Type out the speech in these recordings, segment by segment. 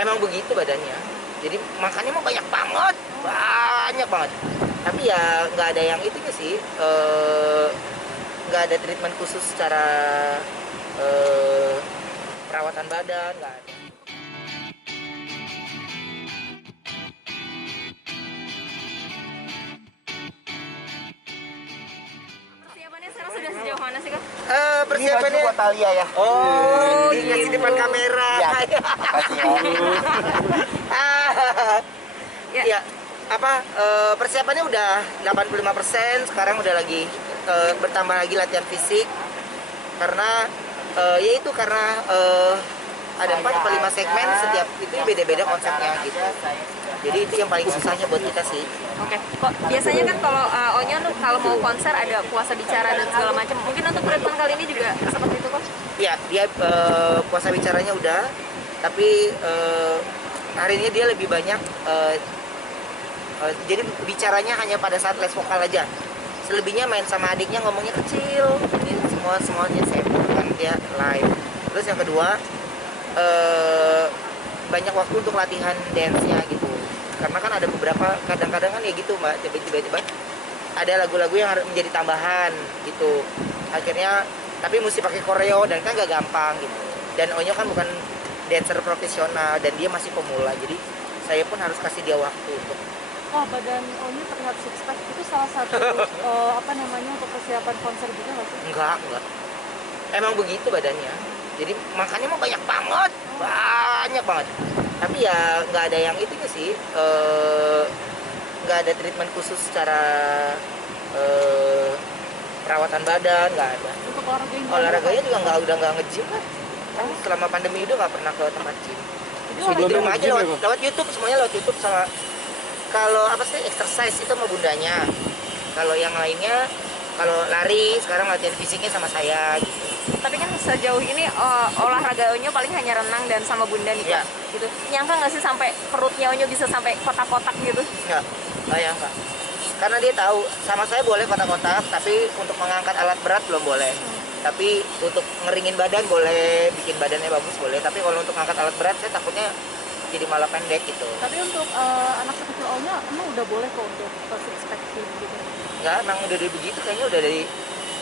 emang begitu badannya, jadi makannya mah banyak banget, banyak banget. Tapi ya nggak ada yang itunya sih, nggak ada treatment khusus secara perawatan badan, nggak ada. Persiapannya sekarang sudah sejauh mana sih, Kak? Persiapannya buat Talia ya. oh gitu. dikasih depan kamera. Iya. Ya. Ya, persiapannya udah 85%, sekarang udah lagi bertambah lagi latihan fisik karena ada 4 atau 5 segmen, setiap itu beda-beda konsepnya gitu. Jadi itu yang paling susahnya buat kita sih. Oke. Kok biasanya kan kalau Onya kalau mau konser ada puasa bicara dan segala macam. Mungkin untuk treatment kali ini juga seperti itu, kok? Ya, dia puasa bicaranya udah, tapi hari ini dia lebih banyak jadi bicaranya hanya pada saat les vokal aja. Selebihnya main sama adiknya, ngomongnya kecil. Jadi semuanya saya kan dia live. Terus yang kedua banyak waktu untuk latihan dance-nya gitu. Karena kan ada beberapa kadang-kadang kan ya gitu Mbak, tiba-tiba ada lagu-lagu yang harus menjadi tambahan gitu. Akhirnya tapi mesti pakai koreo dan kan gak gampang gitu. Dan Onyo kan bukan dancer profesional dan dia masih pemula. Jadi saya pun harus kasih dia waktu untuk Badan Onya terlihat six pack itu salah satu untuk persiapan konser juga nggak sih? enggak. Emang begitu badannya. Jadi makannya mah banyak banget, banyak banget. Tapi ya nggak ada yang itunya sih, nggak ada treatment khusus secara perawatan badan, nggak ada. Untuk Olahraganya juga udah nggak nge-gym kan. Kan selama pandemi itu nggak pernah ke tempat gym. Di rumah aja lewat YouTube, semuanya lewat YouTube sama kalau exercise itu sama bundanya. Kalau yang lainnya, kalau lari sekarang latihan fisiknya sama saya gitu. Tapi kan sejauh ini olahraga Onyo paling hanya renang dan sama bunda nih, Iya. Kak. Gitu. Nyangka nggak sih sampai perutnya Onyo bisa sampai kotak-kotak gitu? Nggak nyangka. Karena dia tahu sama saya boleh kotak-kotak, tapi untuk mengangkat alat berat belum boleh. Tapi untuk ngeringin badan boleh, bikin badannya bagus boleh. Tapi kalau untuk ngangkat alat berat saya takutnya jadi malah pendek gitu. Tapi untuk anak sekecil Onya emang udah boleh kok untuk six pack gitu. Nggak, emang udah dari begitu kayaknya udah dari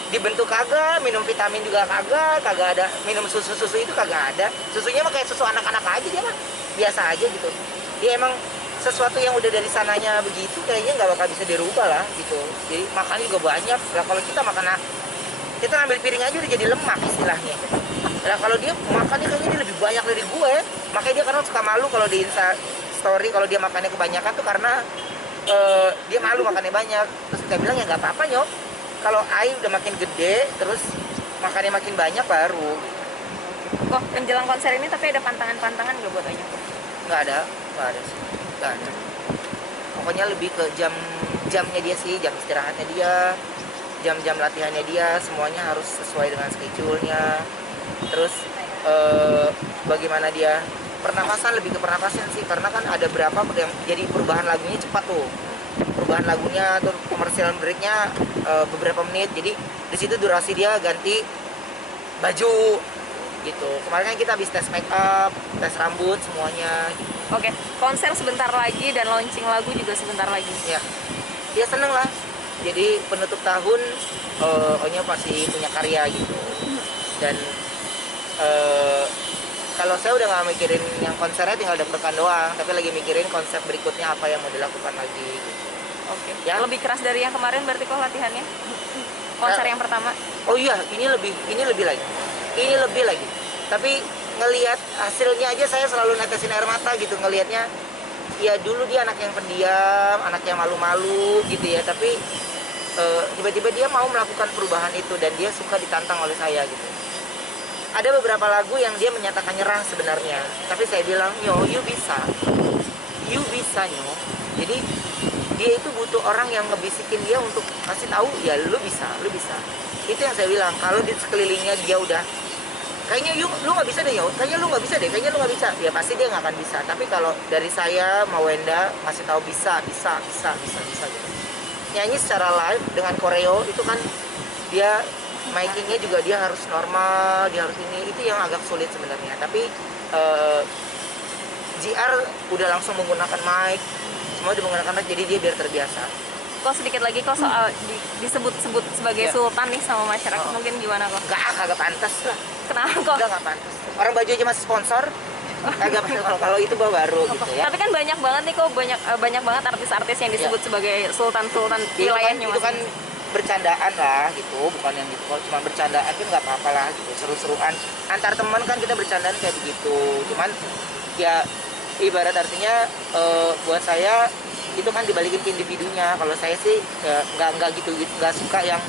dibentuk kagak, minum vitamin juga kagak ada, minum susu itu kagak ada. Susunya mah kayak susu anak-anak aja dia mah, biasa aja gitu. Dia emang sesuatu yang udah dari sananya begitu kayaknya nggak bakal bisa dirubah lah gitu. Jadi makan juga banyak. Lah kalau kita kita ngambil piring aja udah jadi lemak istilahnya. Lah kalau dia makannya kayaknya dia lebih banyak dari gue. Makanya dia kadang suka malu kalau di Insta story kalau dia makannya kebanyakan tuh karena dia malu makannya banyak. Terus kita bilang ya nggak apa-apa nyok. Kalau Ai udah makin gede, terus makannya makin banyak baru. Kok menjelang konser ini tapi ada pantangan-pantangan nggak buat Onyo? Nggak ada sih, nggak ada. Pokoknya lebih ke jamnya dia sih, jam istirahatnya dia, jam-jam latihannya dia, semuanya harus sesuai dengan schedule-nya. Terus bagaimana dia pernapasan, lebih ke pernapasan sih, karena kan ada berapa yang jadi perubahan lagunya cepat tuh. Perubahan lagunya atau komersial breaknya beberapa menit, jadi di situ durasi dia ganti baju gitu. Kemarin kan kita habis tes make up, tes rambut semuanya gitu. Oke, konser sebentar lagi dan launching lagu juga sebentar lagi. Ya dia seneng lah, jadi penutup tahun Onyo pasti punya karya gitu. Dan kalau saya udah nggak mikirin yang konsernya, tinggal deg-degan doang, tapi lagi mikirin konsep berikutnya apa yang mau dilakukan lagi gitu. Oke. Ya. Lebih keras dari yang kemarin berarti kok latihannya? Konser yang pertama? Oh iya, ini lebih lagi. Tapi ngelihat hasilnya aja saya selalu netesin air mata gitu ngelihatnya. Ya dulu dia anak yang pendiam, anak yang malu-malu gitu ya, tapi tiba-tiba dia mau melakukan perubahan itu dan dia suka ditantang oleh saya gitu. Ada beberapa lagu yang dia menyatakan nyerah sebenarnya, tapi saya bilang, you bisa Nyo. Jadi dia itu butuh orang yang ngebisikin dia untuk kasih tahu, ya lu bisa. Itu yang saya bilang. Kalau di sekelilingnya dia udah kayaknya lu nggak bisa deh, kayaknya lu nggak bisa deh, kayaknya lu nggak bisa, ya pasti dia nggak akan bisa. Tapi kalau dari saya, Mawenda masih tahu bisa gitu. Nyanyi secara live dengan koreo itu kan dia makingnya juga dia harus normal, dia harus ini, itu yang agak sulit sebenarnya. Tapi JR udah langsung menggunakan mic, semua udah menggunakan mic, jadi dia biar terbiasa. Kok sedikit lagi kok soal disebut-sebut sebagai Iya. sultan nih sama masyarakat, Oh. mungkin gimana kok? Kagak pantas lah. Kenapa kok? Udah nggak pantas. Orang baju aja masih sponsor. Kagak pantas kalau itu baru gitu ya. Tapi kan banyak banget nih kok, banyak banget artis-artis yang disebut sebagai sultan-sultan Itu wilayahnya itu kan masing-masing. bercandaan lah gitu, bukan yang gitu. Kalau cuma bercandaan kan nggak apa-apa lah gitu, seru-seruan. Antar teman kan kita bercandaan kayak begitu. Cuman ya ibarat artinya buat saya itu kan dibalikin ke individunya. Kalau saya sih nggak gitu, nggak suka yang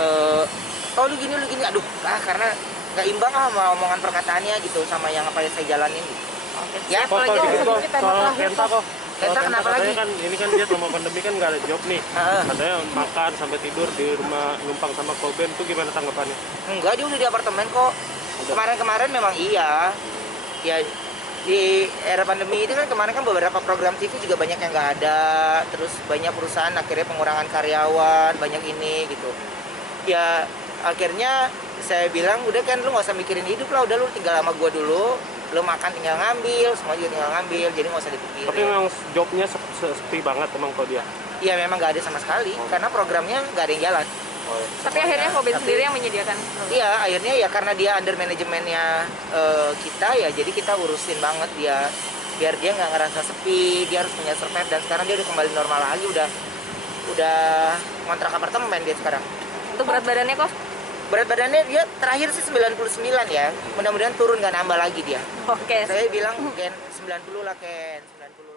oh lu gini, aduh karena nggak imbang sama omongan perkataannya gitu sama yang apa yang saya jalanin gitu. Oke, Ya, siap, Kok kalau gitu. dikit kok Sedikit tema soal terakhir, Kenta kok. Kenta Soal kenapa katanya lagi? kan ini kan dia selama pandemi kan nggak ada job nih. Heeh. Katanya makan sampai tidur di rumah numpang sama Koben tuh gimana tanggapannya? Enggak, dia udah di apartemen kok. Kemarin-kemarin memang iya. Ya di era pandemi itu kan kemarin kan beberapa program TV juga banyak yang nggak ada. Terus banyak perusahaan akhirnya pengurangan karyawan, banyak ini gitu. Ya akhirnya saya bilang udah kan lu nggak usah mikirin hidup lah, udah lu tinggal sama gua dulu. Lu makan tinggal ngambil, semua juga tinggal ngambil, jadi nggak usah dipikirin. Tapi memang jobnya sepi banget emang kok dia. Iya memang nggak ada sama sekali, karena programnya nggak ada yang jalan. Oh, ya. Tapi akhirnya Koben Tapi- sendiri yang menyediakan. Iya, akhirnya ya karena dia under manajemennya kita ya, jadi kita urusin banget dia biar dia nggak ngerasa sepi, dia harus punya survive dan sekarang dia udah kembali normal lagi, udah ngontrak apartemen dia sekarang. Untuk berat badannya kok? Berat badannya dia terakhir sih 99 ya, mudah-mudahan turun nggak nambah lagi dia. Oke. Saya bilang Ken 90 lah Ken, 90.